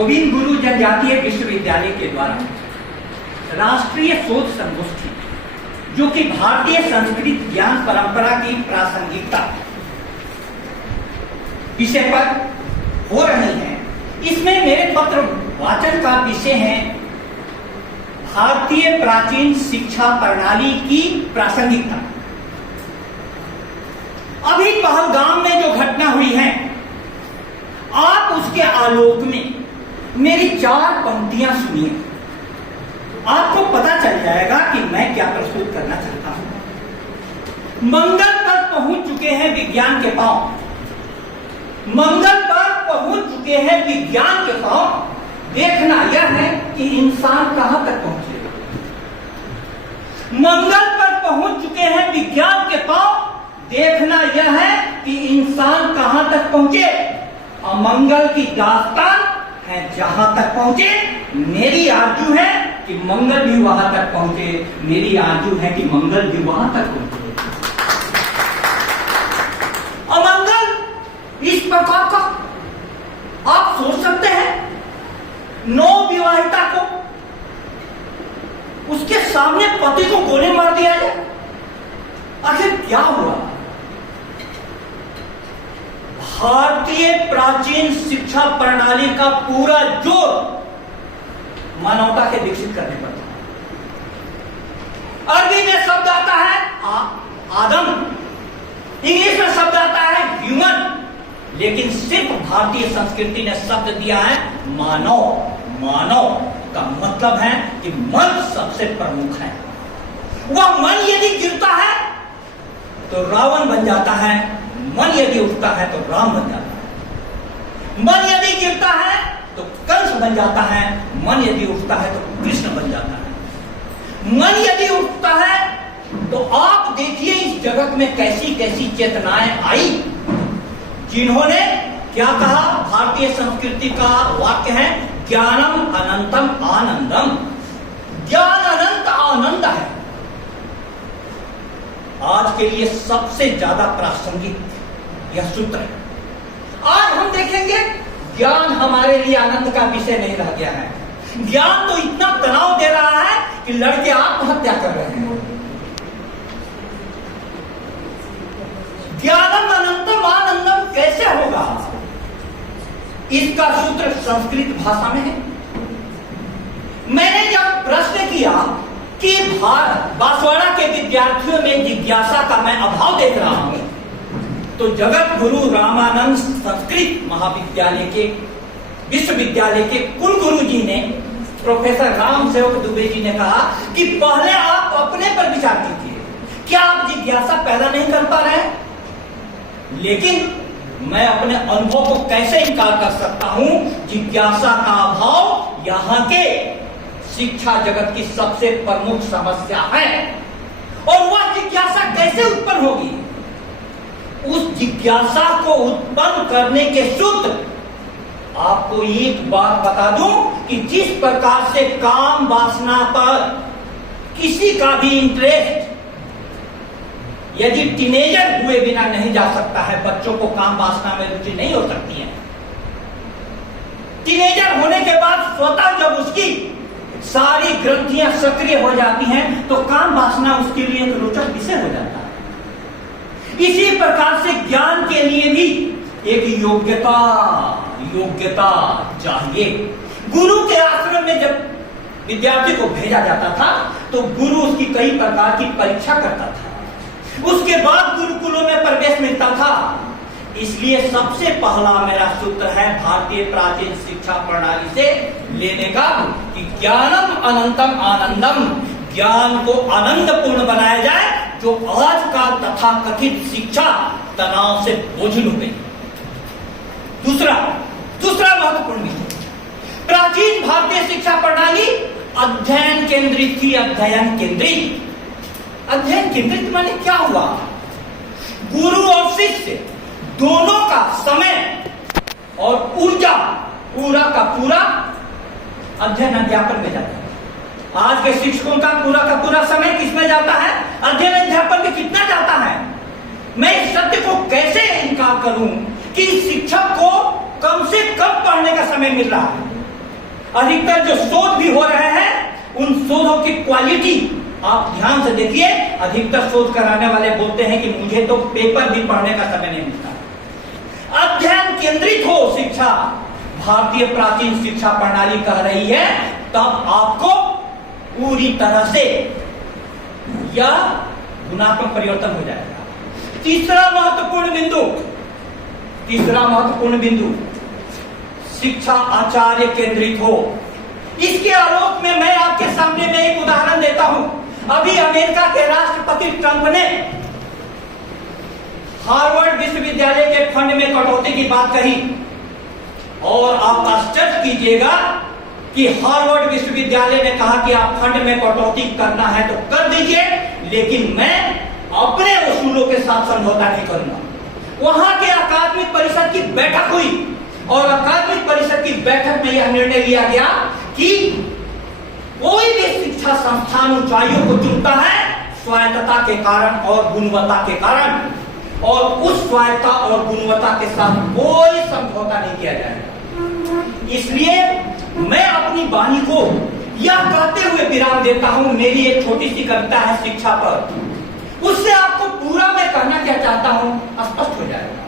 गोविंद गुरु जनजातीय विश्वविद्यालय के द्वारा राष्ट्रीय शोध संगोष्ठी जो कि भारतीय संस्कृत ज्ञान परंपरा की प्रासंगिकता विषय पर हो रही है। इसमें मेरे पत्र वाचन का विषय है भारतीय प्राचीन शिक्षा प्रणाली की प्रासंगिकता। अभी पहलगाम में जो घटना हुई है, आप उसके आलोक में मेरी 4 पंक्तियां सुनिए, आपको पता चल जाएगा कि मैं क्या प्रस्तुत करना चाहता हूं। मंगल पर पहुंच चुके हैं विज्ञान के पांव, मंगल पर पहुंच चुके हैं विज्ञान के पांव। देखना यह है कि इंसान कहां तक पहुंचे। मंगल पर पहुंच चुके हैं विज्ञान के पांव, देखना यह है कि इंसान कहां तक पहुंचे। अमंगल की दास्तान है जहां तक पहुंचे। मेरी आरजू है कि मंगल भी वहां तक पहुंचे, मेरी आरजू है कि मंगल भी वहां तक पहुंचे। अमंगल इस प्रकार का आप सोच सकते हैं, नवविवाहिता को उसके सामने पति को गोली मार दिया जाए। आखिर क्या हुआ? भारतीय प्राचीन शिक्षा प्रणाली का पूरा जोर मानवता के विकसित करने पर था। अरबी में शब्द आता है आदम, इंग्लिश में शब्द आता है ह्यूमन, लेकिन सिर्फ भारतीय संस्कृति ने शब्द दिया है मानव। मानव का मतलब है कि मन सबसे प्रमुख है। वह मन यदि गिरता है तो रावण बन जाता है, मन यदि उठता है तो राम बन जाता है। मन यदि गिरता है तो कंस बन जाता है, मन यदि उठता है तो कृष्ण बन जाता है। मन यदि उठता है तो आप देखिए इस जगत में कैसी कैसी चेतनाएं आई। जिन्होंने क्या कहा, भारतीय संस्कृति का वाक्य है ज्ञानम अनंतम आनंदम। ज्ञान अनंत आनंद है। आज के लिए सबसे ज्यादा प्रासंगिक यह सूत्र है। आज हम देखेंगे ज्ञान हमारे लिए आनंद का विषय नहीं रह गया है। ज्ञान तो इतना तनाव दे रहा है कि लड़के आत्महत्या कर रहे हैं। ज्ञानम अनंतम आनंदम कैसे होगा? इसका सूत्र संस्कृत भाषा में है। मैंने जब प्रश्न किया कि बांसवाड़ा के विद्यार्थियों में जिज्ञासा का मैं अभाव देख रहा हूं, तो जगत गुरु रामानंद संस्कृत महाविद्यालय के विश्वविद्यालय के कुलगुरु जी ने, प्रोफेसर राम सेवक दुबे जी ने कहा कि पहले आप अपने पर विचार कीजिए, क्या आप जिज्ञासा पैदा नहीं कर पा रहे? लेकिन मैं अपने अनुभव को कैसे इनकार कर सकता हूं? जिज्ञासा का अभाव यहां के शिक्षा जगत की सबसे प्रमुख समस्या है। और वह जिज्ञासा कैसे उत्पन्न होगी? उस जिज्ञासा को उत्पन्न करने के सूत्र आपको एक बात बता दूं कि जिस प्रकार से काम वासना पर किसी का भी इंटरेस्ट यदि टीनेजर हुए बिना नहीं जा सकता है, बच्चों को काम वासना में रुचि नहीं हो सकती है। टीनेजर होने के बाद स्वतः जब उसकी सारी ग्रंथियां सक्रिय हो जाती हैं तो काम वासना उसके लिए एक रोचक विषय हो जाता है। इसी प्रकार से ज्ञान के लिए भी एक योग्यता चाहिए। गुरु के आश्रम में जब विद्यार्थी को भेजा जाता था तो गुरु उसकी कई प्रकार की परीक्षा करता था, उसके बाद गुरुकुलों में प्रवेश मिलता था। इसलिए सबसे पहला मेरा सूत्र है भारतीय प्राचीन शिक्षा प्रणाली से लेने का कि ज्ञानम अनंतम आनंदम। ज्ञान को आनंदपूर्ण बनाया जाए, जो आज का तथाकथित शिक्षा तनाव से बोझिल हो गई। दूसरा महत्वपूर्ण विषय, प्राचीन भारतीय शिक्षा प्रणाली अध्ययन केंद्रित थी। अध्ययन केंद्रित माने क्या हुआ? गुरु और शिष्य दोनों का समय और ऊर्जा पूरा का पूरा अध्ययन अध्यापन में जाता है। आज के शिक्षकों का पूरा समय किसमें जाता है? अध्ययन अध्यापन में कितना जाता है? मैं इस सत्य को कैसे इनकार करूं कि शिक्षक को कम से कम पढ़ने का समय मिल रहा है। अधिकतर जो शोध भी हो रहे हैं उन शोधों की क्वालिटी आप ध्यान से देखिए। अधिकतर शोध कराने वाले बोलते हैं कि मुझे तो पेपर भी पढ़ने का समय नहीं मिलता। अध्ययन केंद्रित हो शिक्षा, भारतीय प्राचीन शिक्षा प्रणाली कह रही है, तब आपको पूरी तरह से यह गुणात्मक परिवर्तन हो जाएगा। तीसरा महत्वपूर्ण बिंदु, शिक्षा आचार्य केंद्रित हो। इसके आलोक में मैं आपके सामने में एक उदाहरण देता हूं। अभी अमेरिका के राष्ट्रपति ट्रंप ने हार्वर्ड विश्वविद्यालय के फंड में कटौती की बात कही, और आप आश्चर्य कीजिएगा कि हार्वर्ड विश्वविद्यालय ने कहा कि आप फंड में कटौती करना है तो कर दीजिए, लेकिन मैं अपने उसूलों के साथ समझौता नहीं करूंगा। वहां के अकादमिक परिषद की बैठक हुई और अकादमिक परिषद की बैठक में यह निर्णय लिया गया कि कोई भी शिक्षा संस्थान ऊंचाइयों को चुनता है स्वायत्तता के कारण और गुणवत्ता के कारण, और उस स्वायत्तता और गुणवत्ता के साथ कोई समझौता नहीं किया जाएगा। इसलिए मैं अपनी वाणी को यह कहते हुए विराम देता हूं। मेरी एक छोटी सी कविता है शिक्षा पर, उससे आपको पूरा मैं कहना क्या चाहता हूं स्पष्ट हो जाएगा।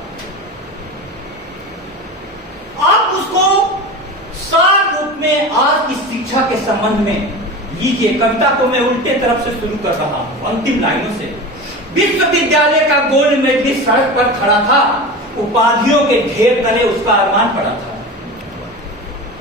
आप उसको सार रूप में आज की शिक्षा के संबंध में लीजिए। कविता को मैं उल्टे तरफ से शुरू कर रहा हूं, अंतिम लाइनों से। विश्वविद्यालय का गोल्ड मेडलिस्ट सड़क पर खड़ा था, उपाधियों के ढेर तले उसका अरमान पड़ा था।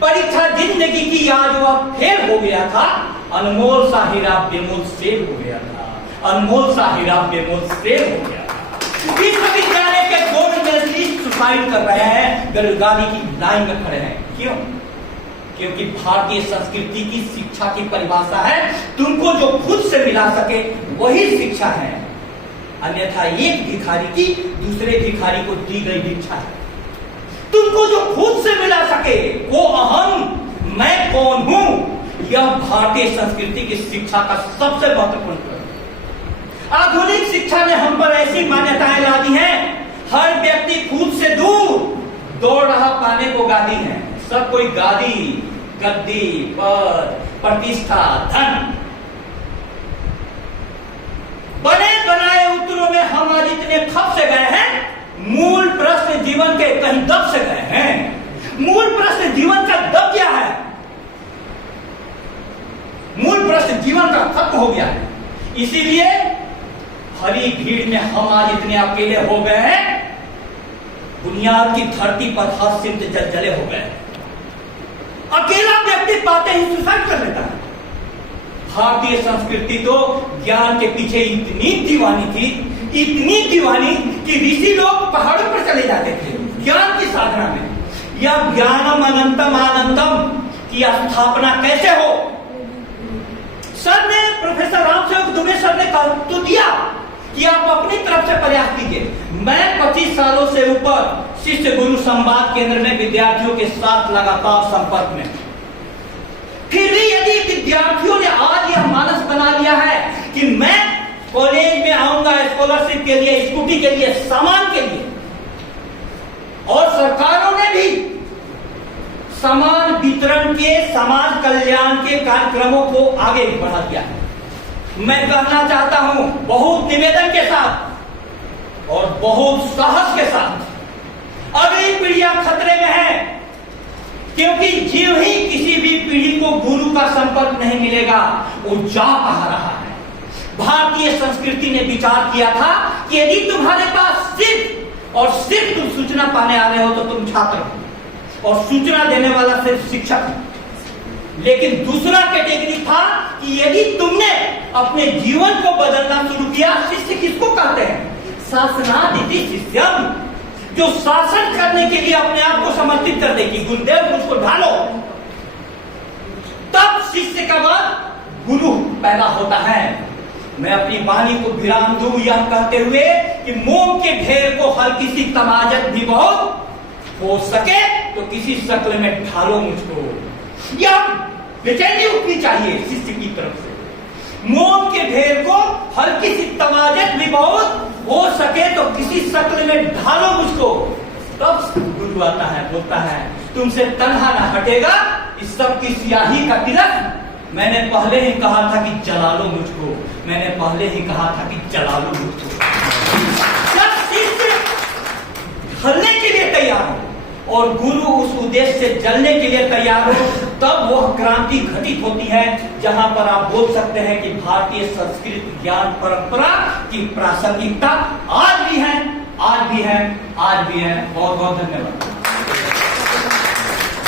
परीक्षा जिंदगी की आज वह फेल हो गया था, अनमोल सा हीरा बेमोल सेल हो गया था, अनमोल सा हीरा बेमोल सेल हो गया था। विश्वविद्यालय के गोल्ड मेडलिस्ट सुसाइड कर रहे हैं, बेरोजगारी की लाइन में खड़े हैं। क्यों? क्योंकि भारतीय संस्कृति की शिक्षा की परिभाषा है तुमको जो खुद से मिला सके वही शिक्षा है, अन्यथा एक भिखारी की दूसरे भिखारी को दी गई भिक्षा है। तुमको जो खुद से मिला सके वो अहम, मैं कौन हूं, यह भारतीय संस्कृति की शिक्षा का सबसे महत्वपूर्ण पहलू। आधुनिक शिक्षा ने हम पर ऐसी मान्यताएं ला दी हैं, हर व्यक्ति खुद से दूर दौड़ रहा पाने को गादी है। सब कोई गादी, गद्दी, पद, प्रतिष्ठा, धन, बने बनाए उत्तरों में हम आज इतने खप से गए हैं, मूल प्रश्न जीवन के कहीं दब से गए हैं। मूल प्रश्न जीवन का दब गया है, मूल प्रश्न जीवन का खत्म हो गया है। इसीलिए हरी भीड़ में हम आज इतने अकेले हो गए हैं, बुनियाद की धरती पर हास्यंत जलजले हो गए। अकेला व्यक्ति पाते ही सुसाइड कर लेता है। भारतीय संस्कृति तो ज्ञान के पीछे इतनी दीवानी थी, इतनी दीवानी कि ऋषि लोग पहाड़ों पर चले जाते थे ज्ञान की साधना में। यह ज्ञानम अनंतम आनंदम की स्थापना कैसे हो? सर ने, प्रोफेसर रामसेवक दुबे सर ने कहा तो दिया कि आप अपनी तरफ से प्रयास कीजिए। मैं 25 सालों से ऊपर शिष्य गुरु संवाद केंद्र में विद्यार्थियों के साथ लगातार संपर्क में, फिर भी यदि विद्यार्थियों ने आज यह मानस बना लिया है कि मैं कॉलेज में आऊंगा स्कॉलरशिप के लिए, स्कूटी के लिए, सामान के लिए, और सरकारों ने भी सामान वितरण के, समाज कल्याण के कार्यक्रमों को आगे बढ़ा दिया है। मैं कहना चाहता हूं बहुत निवेदन के साथ और बहुत साहस के साथ, अगली पीढ़ियां खतरे में है, क्योंकि जीव ही किसी भी पीढ़ी को गुरु का संपर्क नहीं मिलेगा, वो जा कहा रहा है। भारतीय संस्कृति ने विचार किया था कि यदि तुम्हारे पास सिर्फ और सिर्फ तुम सूचना पाने आ रहे हो तो तुम छात्र हो, और सूचना देने वाला सिर्फ शिक्षक है। लेकिन दूसरा कैटेगरी था कि यदि तुमने अपने जीवन को बदलना शुरू किया, शिष्य किसको कहते हैं? शासनादिति शिष्यम, जो शासन करने के लिए अपने आप को समर्पित कर देगी। गुरुदेव मुझको ढालो, तब शिष्य का बाद गुरु पैदा होता है। मैं अपनी वाणी को विराम दूं यह कहते हुए कि मोम के ढेर को हल्की सी तमाजत भी बहुत हो सके तो किसी शक्ल में ढालो मुझको, यह बेचैनी उठनी चाहिए शिष्य की तरफ से। मोम के ढेर को हल्की सी तमाजत भी बहुत हो सके तो किसी शक्ल में ढालो मुझको, तब गुरु आता है, बोलता है तुमसे तन्हा ना हटेगा, इस सब की स्याही का तिलक मैंने पहले ही कहा था कि जला लो मुझको, मैंने पहले ही कहा था कि जला लो मुझको। जब शिष्य ढलने के लिए तैयार हो और गुरु उस उद्देश्य से जलने के लिए तैयार हो, तब वह क्रांति घटित होती है, जहां पर आप बोल सकते हैं कि भारतीय संस्कृत ज्ञान परंपरा की प्रासंगिकता आज भी है, आज भी है, आज भी है। बहुत बहुत धन्यवाद।